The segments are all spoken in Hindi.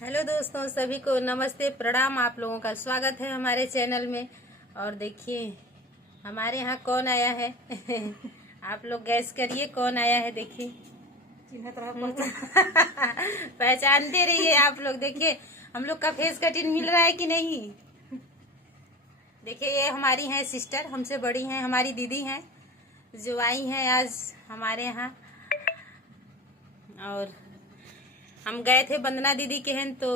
हेलो दोस्तों, सभी को नमस्ते प्रणाम। आप लोगों का स्वागत है हमारे चैनल में। और देखिए हमारे यहाँ कौन आया है आप लोग गैस करिए कौन आया है। देखिए पहचानते रहिए आप लोग। देखिए हम लोग का फेस कटिंग मिल रहा है कि नहीं। देखिए ये हमारी हैं सिस्टर, हमसे बड़ी हैं, हमारी दीदी हैं जो आई हैं आज हमारे यहाँ। और हम गए थे वंदना दीदी के हैं तो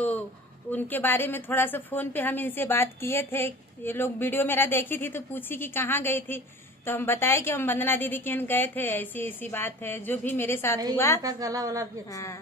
उनके बारे में थोड़ा सा फोन पे हम इनसे बात किए थे। ये लोग वीडियो मेरा देखी थी तो पूछी कि कहाँ गई थी, तो हम बताए कि हम वंदना दीदी के यहाँ गए थे, ऐसी ऐसी बात है जो भी मेरे साथ हुआ। गला वाला भी अच्छा हाँ,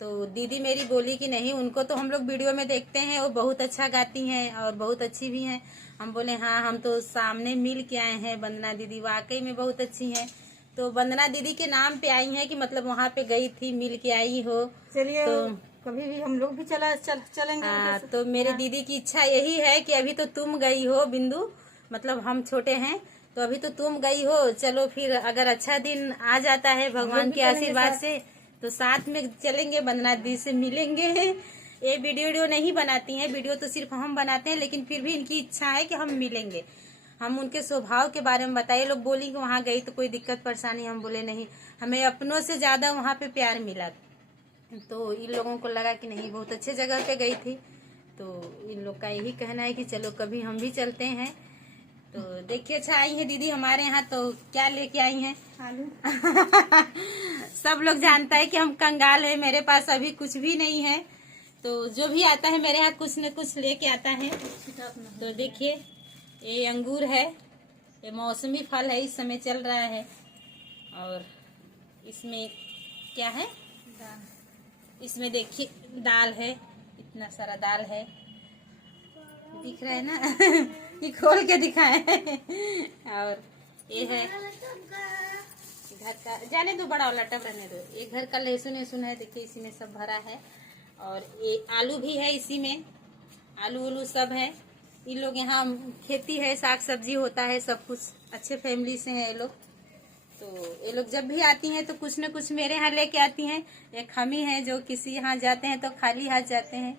तो दीदी मेरी बोली कि नहीं, उनको तो हम लोग वीडियो में देखते हैं, वो बहुत अच्छा गाती हैं और बहुत अच्छी भी हैं। हम बोले हाँ, हम तो सामने मिल के आए हैं, वंदना दीदी वाकई में बहुत अच्छी हैं। तो वंदना दीदी के नाम पे आई हैं कि मतलब वहाँ पे गई थी, मिल के आई हो। चलिए तो कभी भी हम लोग भी चलेंगे। हाँ, तो मेरे दीदी की इच्छा यही है कि अभी तो तुम गई हो बिंदु, मतलब हम छोटे हैं तो अभी तो तुम गई हो, चलो फिर अगर अच्छा दिन आ जाता है भगवान के आशीर्वाद से तो साथ में चलेंगे, वंदना दीदी से मिलेंगे। ये वीडियो नहीं बनाती हैं, वीडियो तो सिर्फ हम बनाते हैं, लेकिन फिर भी इनकी इच्छा है कि हम मिलेंगे। हम उनके स्वभाव के बारे में बताइए। लोग बोली कि वहाँ गई तो कोई दिक्कत परेशानी, हम बोले नहीं, हमें अपनों से ज्यादा वहाँ पे प्यार मिला। तो इन लोगों को लगा कि नहीं, बहुत अच्छे जगह पे गई थी। तो इन लोग का यही कहना है कि चलो कभी हम भी चलते हैं। तो देखिए अच्छा आई है दीदी हमारे यहाँ, तो क्या लेके आई हैं? आलू सब लोग जानता है कि हम कंगाल है, मेरे पास अभी कुछ भी नहीं है, तो जो भी आता है मेरे यहाँ कुछ न कुछ लेके आता है। तो देखिए ये अंगूर है, ये मौसमी फल है, इस समय चल रहा है। और इसमें क्या है? इसमें देखिए दाल है, इतना सारा दाल है, दिख रहा है ना ये खोल के दिखाए। और ये है घर का, जाने दो बड़ा वाला टब रहने दो, ये घर का लहसुन है, देखिए इसी में सब भरा है। और ये आलू भी है, इसी में आलू उलू सब है। ये लोग यहाँ खेती है, साग सब्जी होता है, सब कुछ अच्छे फैमिली से है ये लोग। तो ये लोग जब भी आती हैं तो कुछ न कुछ मेरे यहाँ लेके आती हैं। एक हम ही हैं जो किसी यहाँ जाते हैं तो खाली हाथ जाते हैं।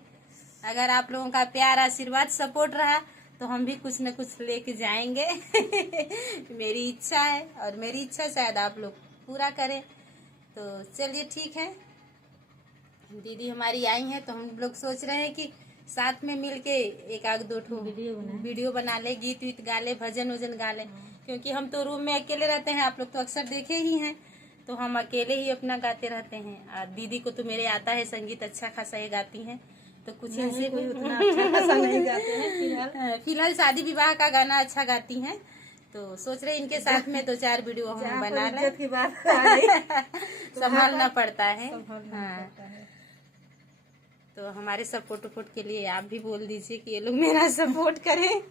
अगर आप लोगों का प्यार आशीर्वाद सपोर्ट रहा तो हम भी कुछ न कुछ लेके जाएंगे। मेरी इच्छा है और मेरी इच्छा शायद आप लोग पूरा करें। तो चलिए ठीक है, दीदी हमारी आई हैं तो हम लोग सोच रहे हैं कि साथ में मिलके एक आध दो वीडियो बना ले, गीत वीत गा ले, भजन वजन गा ले। क्योंकि हम तो रूम में अकेले रहते हैं, आप लोग तो अक्सर देखे ही हैं, तो हम अकेले ही अपना गाते रहते हैं। दीदी को तो मेरे आता है संगीत, अच्छा खासा ये गाती हैं, तो कुछ इनसे कोई उतना अच्छा खासा नहीं गाते हैं। फिलहाल शादी विवाह का गाना अच्छा गाती हैं, तो सोच रहे इनके साथ में 2-4 वीडियो हम बना लें। की बात संभालना पड़ता है। हाँ, तो हमारे सपोर्ट के लिए आप भी बोल दीजिए कि ये लोग मेरा सपोर्ट करें।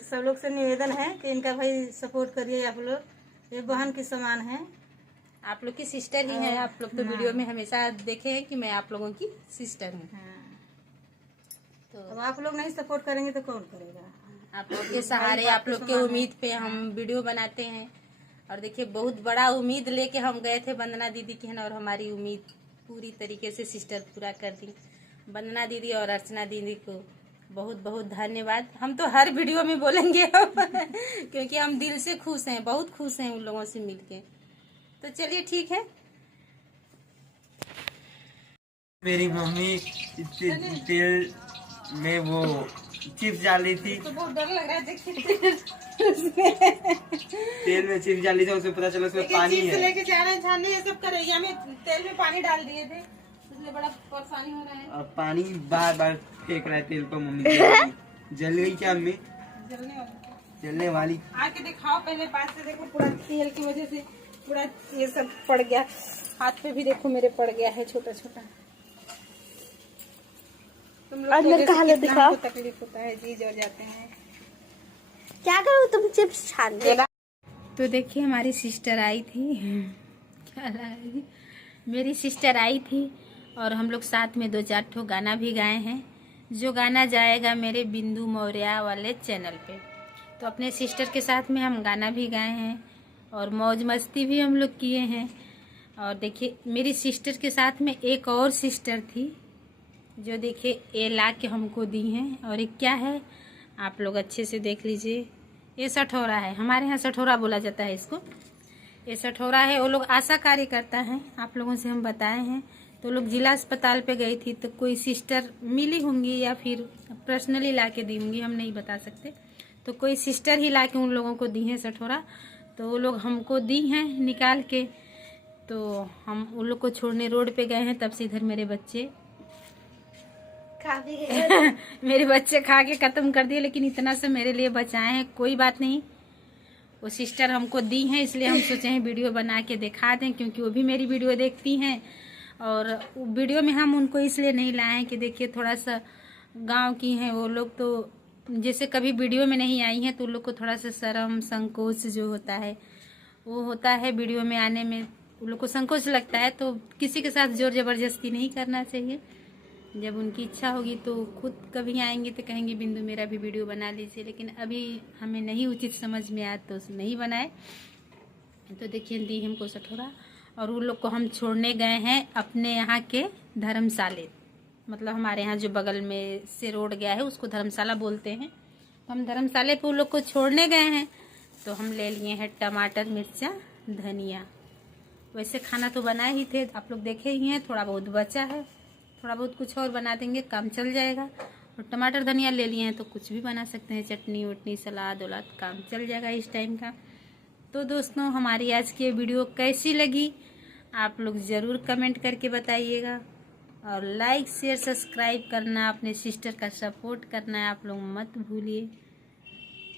सब लोग से निवेदन है कि इनका भाई सपोर्ट करिए आप लोग, ये बहन के समान है। आप लोग की सिस्टर ही हैं, आप लोग तो वीडियो में हमेशा देखे हैं कि मैं आप लोगों की सिस्टर हूँ। तो अब आप लोग नहीं सपोर्ट करेंगे तो कौन करेगा? आप लोग के सहारे, आप लोग के उम्मीद पे हम वीडियो बनाते हैं। और देखिए बहुत बड़ा उम्मीद लेके हम गए थे वंदना दीदी के यहाँ, और हमारी उम्मीद पूरी तरीके से सिस्टर पूरा कर दी। वंदना दीदी और अर्चना दीदी को बहुत बहुत धन्यवाद। हम तो हर वीडियो में बोलेंगे क्योंकि हम दिल से खुश हैं, बहुत खुश हैं उन लोगों से मिलके। तो चलिए ठीक है। मेरी मम्मी तेल में वो चिप्स डाली थी, तो बहुत डर लग रहा है देखिए तेल में चिप्स डाली थी, उसमें पता चला उसमें पानी है। लेके जा रहे हैं छानने, ये सब करेंगे, हमें तेल में पानी डाल दिए थे, इसलिए बड़ा परेशानी हो रहा है। और पानी बार बार फेंक रहा है तेल पर। मम्मी जल गई क्या? अम्मी जलने वाली। आके दिखाओ पहले, पास से देखो, पूरा तेल की वजह से पूरा ये सब पड़ गया, हाथ पे भी देखो मेरे पड़ गया है छोटा छोटा। तुम लोग अंदर का हालत दिखाओ। तकलीफ होता है, जी जल जाते हैं। क्या करो तुम चिप्स छान दे। तो देखिए हमारी सिस्टर आई थी, क्या लाएगी, मेरी सिस्टर आई थी और हम लोग साथ में 2-4 ठो गाना भी गाए हैं, जो गाना जाएगा मेरे बिंदु मौर्या वाले चैनल पे। तो अपने सिस्टर के साथ में हम गाना भी गाए हैं और मौज मस्ती भी हम लोग किए हैं। और देखिए मेरी सिस्टर के साथ में एक और सिस्टर थी, जो देखिए ये ला के हमको दी हैं। और ये क्या है आप लोग अच्छे से देख लीजिए। ये सठोरा है, हमारे यहाँ सठोरा बोला जाता है इसको। ये सठोरा है, वो लोग आशा कार्य करता है, आप लोगों से हम बताए हैं। तो लोग जिला अस्पताल पे गई थी तो कोई सिस्टर मिली होंगी या फिर पर्सनली ला के दी होंगी, हम नहीं बता सकते। तो कोई सिस्टर ही ला के उन लोगों को दी है सठोरा। तो वो लोग हमको दी हैं निकाल के। तो हम उन लोग को छोड़ने रोड पे गए हैं, तब से इधर मेरे बच्चे मेरे बच्चे खा के खत्म कर दिए, लेकिन इतना से मेरे लिए बचाए हैं। कोई बात नहीं, वो सिस्टर हमको दी हैं, इसलिए हम सोचे हैं वीडियो बना के दिखा दें, क्योंकि वो भी मेरी वीडियो देखती हैं। और वीडियो में हम उनको इसलिए नहीं लाए हैं कि देखिए थोड़ा सा गांव की हैं वो लोग, तो जैसे कभी वीडियो में नहीं आई हैं तो उन लोग को थोड़ा सा शर्म संकोच जो होता है वो होता है, वीडियो में आने में उन लोग को संकोच लगता है। तो किसी के साथ जोर जबरदस्ती नहीं करना चाहिए। जब उनकी इच्छा होगी तो खुद कभी आएंगे तो कहेंगे बिंदु मेरा भी वीडियो बना लीजिए, लेकिन अभी हमें नहीं उचित समझ में आया तो नहीं बनाए। तो देखिए दी हमको सठोरा। और उन लोग को हम छोड़ने गए हैं अपने यहाँ के धर्मशाले, मतलब हमारे यहाँ जो बगल में से रोड गया है उसको धर्मशाला बोलते हैं। तो हम धर्मशाले पे उन लोग को छोड़ने गए हैं। तो हम ले लिए हैं टमाटर, मिर्चा, धनिया। वैसे खाना तो बनाए ही थे, आप लोग देखे ही हैं, थोड़ा बहुत बचा है, थोड़ा बहुत कुछ और बना देंगे, काम चल जाएगा। और टमाटर धनिया ले लिए हैं तो कुछ भी बना सकते हैं, चटनी वटनी सलाद वलाद, काम चल जाएगा इस टाइम का। तो दोस्तों हमारी आज की वीडियो कैसी लगी आप लोग ज़रूर कमेंट करके बताइएगा। और लाइक शेयर सब्सक्राइब करना, अपने सिस्टर का सपोर्ट करना है आप लोग मत भूलिए।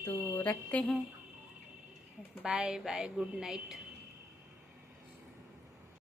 तो रखते हैं, बाय बाय, गुड नाइट।